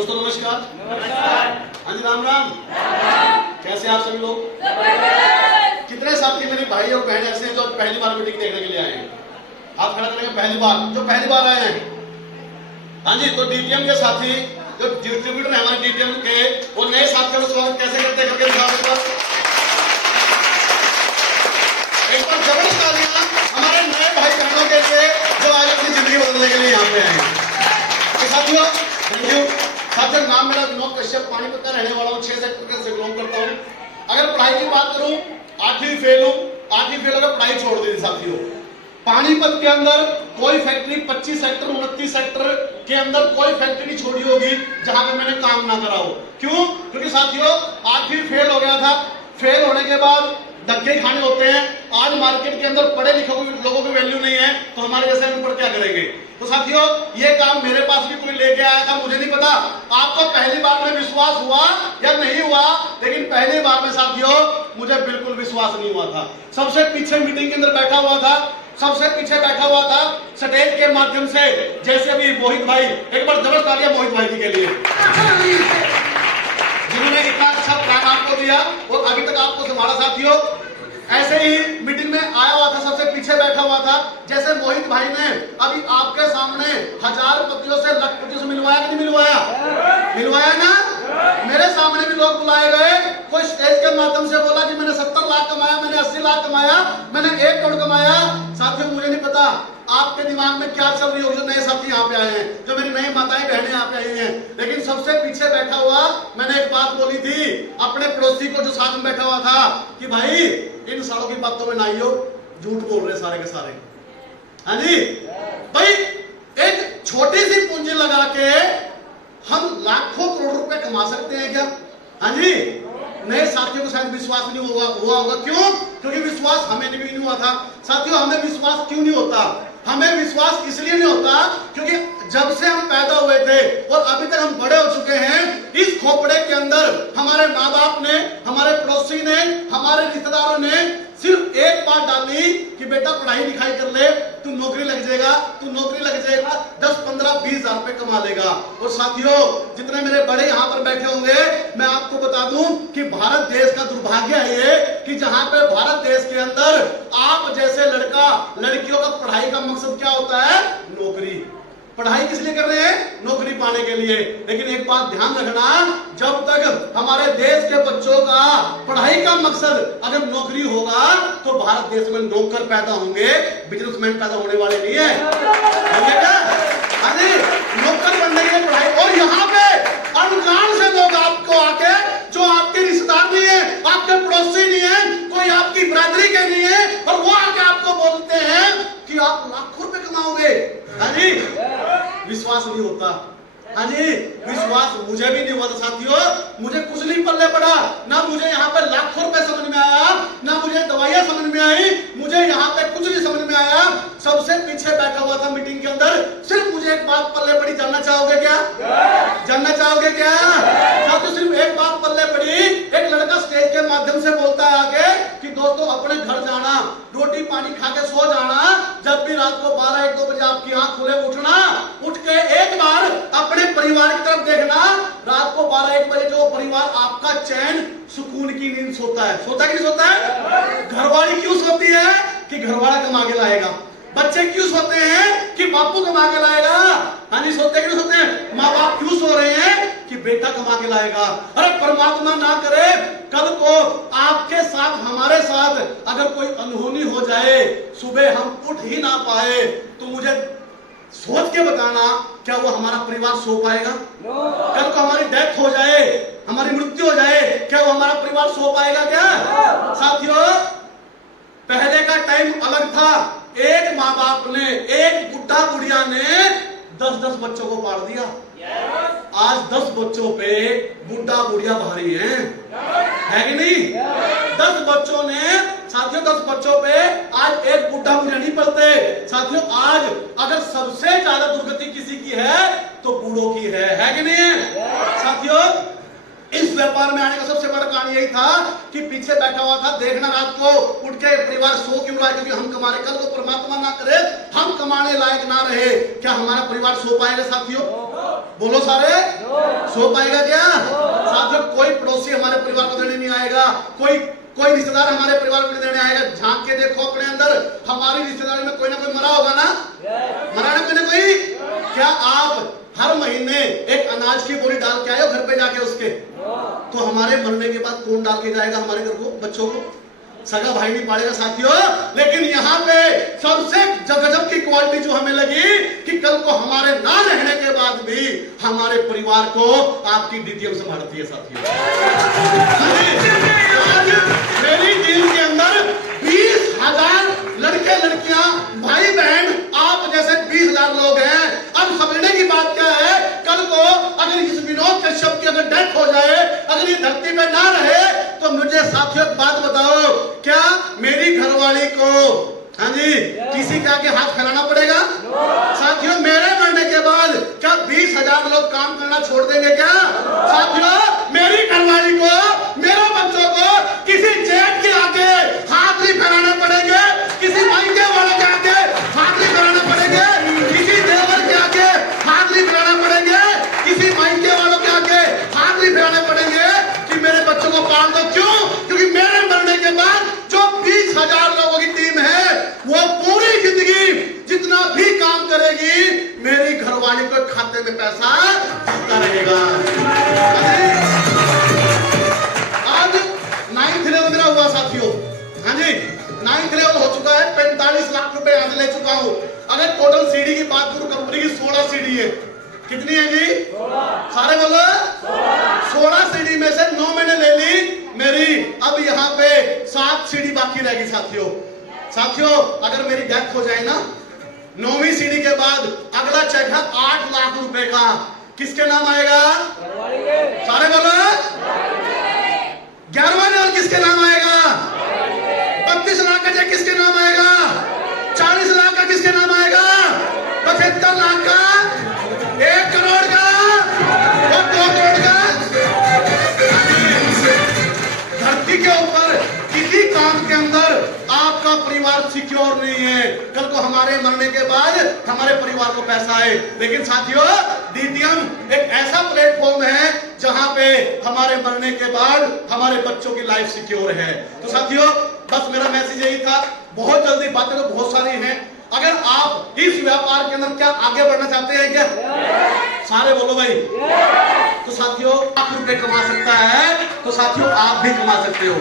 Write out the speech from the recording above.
दोस्तों नमस्कार। हाँ जी, राम राम। कैसे आप सभी लोग? कितने साथी मेरे भाई और बहन ऐसे हैं जो पहली बार मीटिंग देखने के लिए आए हैं? आप खड़ा करेंगे पहली बार, जो पहली बार आए हैं। हाँ जी, तो डीटीएम के साथी जो डिस्ट्रीब्यूटर है हमारे डीटीएम के, वो नए साथियों का स्वागत कैसे करते हैं करके एक बार जबरदस्त तालियां हमारे नए भाई बहनों के लिए जो आज अपनी जिंदगी बदलने के लिए यहाँ पे आए हैं। तो साथियों थैंक यू। साथियों नाम मेरा विनोद कश्यप, पानीपत का रहने वाला हूँ, 6 सेक्टर से बिलोंग करता हूँ। अगर पढ़ाई की बात करूँ 8वीं फेल हूँ, 8वीं फेल होकर पढ़ाई छोड़ दी थी साथियों। पानीपत के अंदर कोई फैक्ट्री 25 सेक्टर 29 सेक्टर के अंदर कोई फैक्ट्री नहीं छोड़ी होगी जहां पे मैंने काम ना करा हो। क्यों? क्योंकि साथियों 8वीं फेल हो गया था। फेल होने के बाद धक्के खाने होते हैं। आज मार्केट के अंदर पढ़े लिखे लोगों की वैल्यू नहीं है, तो हमारे जैसे अनपढ़ क्या करेंगे? तो साथियों ये काम मेरे पास भी कोई लेके आया था, मुझे नहीं पता आपको पहली बार में विश्वास हुआ या नहीं हुआ, लेकिन पहली बार में साथियों मुझे बिल्कुल विश्वास नहीं हुआ था। सबसे पीछे मीटिंग के अंदर बैठा हुआ था, सबसे पीछे बैठा हुआ था स्टेज के माध्यम से, जैसे अभी मोहित भाई, एक बार जबरदस्त तालियां मोहित भाई जी के लिए जिन्होंने इतना अच्छा प्लान आपको दिया और अभी तक आपको संभाला। साथियों ऐसे ही मीटिंग में आया हुआ था, सबसे पीछे बैठा हुआ था, जैसे मोहित भाई ने अभी आपके सामने 1000 पतियों से लाख पतियों से मिलवाया कि नहीं मिलवाया? मिलवाया ना? मेरे सामने भी लोग बुलाए गए, कोई स्टेज के माध्यम से बोला कि मैंने 70 लाख कमाया, मैंने 80 लाख कमाया, मैंने 1 करोड़ कमाया। साथियों मुझे नहीं पता आपके दिमाग में क्या चल रही होगी जो नए साथी यहाँ पे आए हैं, जो मेरी नई माताएं बहनें यहाँ पे आई हैं, लेकिन सबसे पीछे बैठा हुआ मैंने एक बात बोली थी अपने पड़ोसी को जो साथ में बैठा हुआ था कि भाई इन सालों की बातों में ना आइयो, झूठ बोल रहे सारे के सारे। हाँ जी भाई, एक छोटी सी पूंजी लगा के हम लाखों करोड़ रुपए कमा सकते हैं क्या? हाँ जी, नए साथियों को शायद विश्वास नहीं हुआ होगा। क्यों? क्योंकि विश्वास हमें भी नहीं हुआ था। साथियों हमें विश्वास क्यों नहीं होता? हमें विश्वास इसलिए नहीं होता क्योंकि जब से हम पैदा हुए थे और अभी तक हम बड़े हो चुके हैं, इस खोपड़े के अंदर हमारे माँ बाप ने, हमारे पड़ोसी ने, हमारे रिश्तेदारों ने सिर्फ एक बात डाली कि बेटा पढ़ाई लिखाई कर ले, तू नौकरी लग जाएगा, तू नौकरी लग जाएगा, 10, 15, 20 हजार रुपए कमा लेगा। और साथियों जितने मेरे बड़े यहाँ पर बैठे होंगे, मैं आपको बता दूं कि भारत देश का दुर्भाग्य है ये कि जहां पे भारत देश के अंदर आप जैसे लड़का लड़कियों का पढ़ाई का मकसद क्या होता है? नौकरी। पढ़ाई किस लिए कर रहे हैं? नौकरी पाने के लिए। लेकिन एक बात ध्यान रखना, जब तक हमारे देश के बच्चों का पढ़ाई का मकसद अगर नौकरी होगा तो भारत देश में नौकर पैदा होंगे, बिजनेसमैन पैदा होने वाले नहीं है। अरे नौकर बनने के लिए पढ़ाई, और यहाँ पे अनजान से लोग आपको आके, जो आपके रिश्तेदार नहीं है, आपके पड़ोसी नहीं है, कोई आपकी बरादरी के नहीं है, और वो आके आपको बोलते हैं कि आप लाखों रुपए कमाओगे। हाँ जी, विश्वास नहीं होता। हाँ जी, विश्वास मुझे भी नहीं हुआ था साथियों। मुझे कुछ नहीं पल्ले पड़ा, ना मुझे यहाँ पे लाखों रुपए समझ में आया, ना मुझे दवाइयां समझ में आई, मुझे यहाँ पे कुछ नहीं समझ में आया। सबसे पीछे बैठा हुआ था मीटिंग के अंदर, सिर्फ मुझे एक बात पल्ले पड़ी। जानना चाहोगे क्या? जानना चाहोगे क्या? साथियों सिर्फ एक बात पल्ले पड़ी। एक लड़का स्टेज के माध्यम से बोलता है आगे कि दोस्तों अपने घर जाना, रोटी पानी खा के सो जाना, जब भी रात को 12, 1, 2 बजे आपकी आंख खुले उठना, उठ के एक बार अपने परिवार की तरफ देखना। रात को 12, 1 बजे जो परिवार आपका चैन सुकून की नींद सोता है, सोता है कि नहीं सोता है? घरवाली क्यों सोती है? कि घरवाला कमा के लाएगा। बच्चे क्यों सोते हैं? कि बापू कमा के लाएगा। हाँ जी, सोते क्यों सोते हैं? माँ बाप क्यों सो रहे हैं? कि बेटा कमा के लाएगा। अरे परमात्मा ना करे कल को आपके साथ, हमारे साथ अगर कोई अनहोनी हो जाए, सुबह हम उठ ही ना पाए, तो मुझे सोच के बताना क्या वो हमारा परिवार सो पाएगा? कल को हमारी डेथ हो जाए, हमारी मृत्यु हो जाए, क्या वो हमारा परिवार सो पाएगा क्या? साथियों पहले का टाइम अलग था। एक माँ बाप ने, एक बुढ़ा बुढ़िया ने 10-10 बच्चों को पाल दिया। आज 10 बच्चों पे बुढ़ा बुढ़िया भारी है कि नहीं? 10 बच्चों ने, साथियों 10 बच्चों पे आज एक बुढ़ा बुढ़िया नहीं पलते। साथियों आज अगर सबसे ज्यादा दुर्गति किसी की है तो बूढ़ों की है कि नहीं है? साथियों इस व्यापार में आने का सबसे बड़ा कारण यही था कि पीछे बैठा हुआ था, देखना रात को उठ के परिवार सो क्यों रहा है, क्योंकि हम कमा रहे, कल को परमात्मा ना करे हम कमाने लायक ना रहे, क्या हमारा परिवार सो पाएगा साथियों? बोलो सारे, सो पाएगा क्या साथियों? कोई पड़ोसी हमारे परिवार को देने नहीं आएगा, कोई रिश्तेदार हमारे परिवार को देने आएगा। झांक के देखो अपने अंदर, हमारी रिश्तेदारी में कोई ना कोई मरा होगा ना, मरा ना कोई ना कोई। क्या आप हर महीने एक अनाज की बोरी डाल के आए हो घर पे जाके उसके? तो हमारे मरने के बाद कौन डाल के जाएगा हमारे घर को, बच्चों को? सगा भाई नहीं पालेगा साथियों। लेकिन यहाँ पे सबसे गजब की क्वालिटी जो हमें लगी कि कल को हमारे ना रहने के बाद भी हमारे परिवार को आपकी डीटीएम संभालती है साथियों। आज मेरी टीम के अंदर 20,000 लड़के लड़कियां भाई बहन आप जैसे 20,000 लोग हैं। अब समझने की बात क्या है, कल को अगर इस विनोद कश्यप की अगर डेथ हो जाए, अगर ये धरती पे ना रहे, तो मुझे साथियों बात बताओ, क्या मेरी घरवाली को, हाँ जी, किसी का के हाथ फैलाना पड़ेगा? साथियों मेरे मरने के बाद क्या 20,000 लोग काम करना छोड़ देंगे क्या? साथियों मेरी घरवाली को, मेरे बच्चों को किसी जेठ के आगे हाथ नहीं फैलाने पड़ेंगे, किसी मायके वालों के आगे हाथ नहीं फैलाने पड़ेंगे, किसी देवर के आगे हाथ नहीं फैलाना पड़ेंगे, किसी मायके वालों के आगे हाथ नहीं फैलाने पड़ेंगे कि मेरे बच्चों को पाल दो। क्यों? क्योंकि मेरे मरने के बाद जो 20,000 लोगों की टीम है वो पूरी जिंदगी जितना भी काम करेगी मेरी घरवाली को खाते में पैसा आता रहेगा। आज 9th लेवल मेरा हुआ साथियों, हाँ जी 9th लेवल हो चुका है, 45 लाख रुपए यहाँ से ले चुका हूँ। अगर टोटल सीडी की बात करूं कंपनी की 16 सीडी है। कितनी है जी? सारे बोलो 16 सीडी में से 9 मैंने ले ली मेरी, अब यहाँ पे 7 सीडी बाकी रहेगी साथियों। साथियों अगर मेरी डेथ हो जाए ना 9वीं सीडी के बाद अगला चेक है 8 लाख रुपए का, किसके नाम आएगा? सारे बोलो 11वां लेवल किसके नाम आएगा? 32 लाख का चेक किसके नाम आएगा? 40 लाख का किसके नाम आएगा? 75 लाख का, 1 करोड़ का और 2 करोड़ का। धरती के ऊपर किसी काम के अंदर आपका परिवार सिक्योर नहीं है, कल को हमारे मरने के बाद हमारे परिवार को पैसा है। लेकिन साथियों डीटीएम एक ऐसा प्लेटफॉर्म है जहां पे हमारे मरने के बाद हमारे बच्चों की लाइफ सिक्योर है। तो साथियों बस मेरा मैसेज यही था, बहुत जल्दी बातें तो बहुत सारी हैं। अगर आप इस व्यापार के अंदर क्या आगे बढ़ना चाहते हैं क्या? सारे बोलो भाई। तो साथियों आप रुपए कमा सकता है, तो साथियों आप भी कमा सकते हो।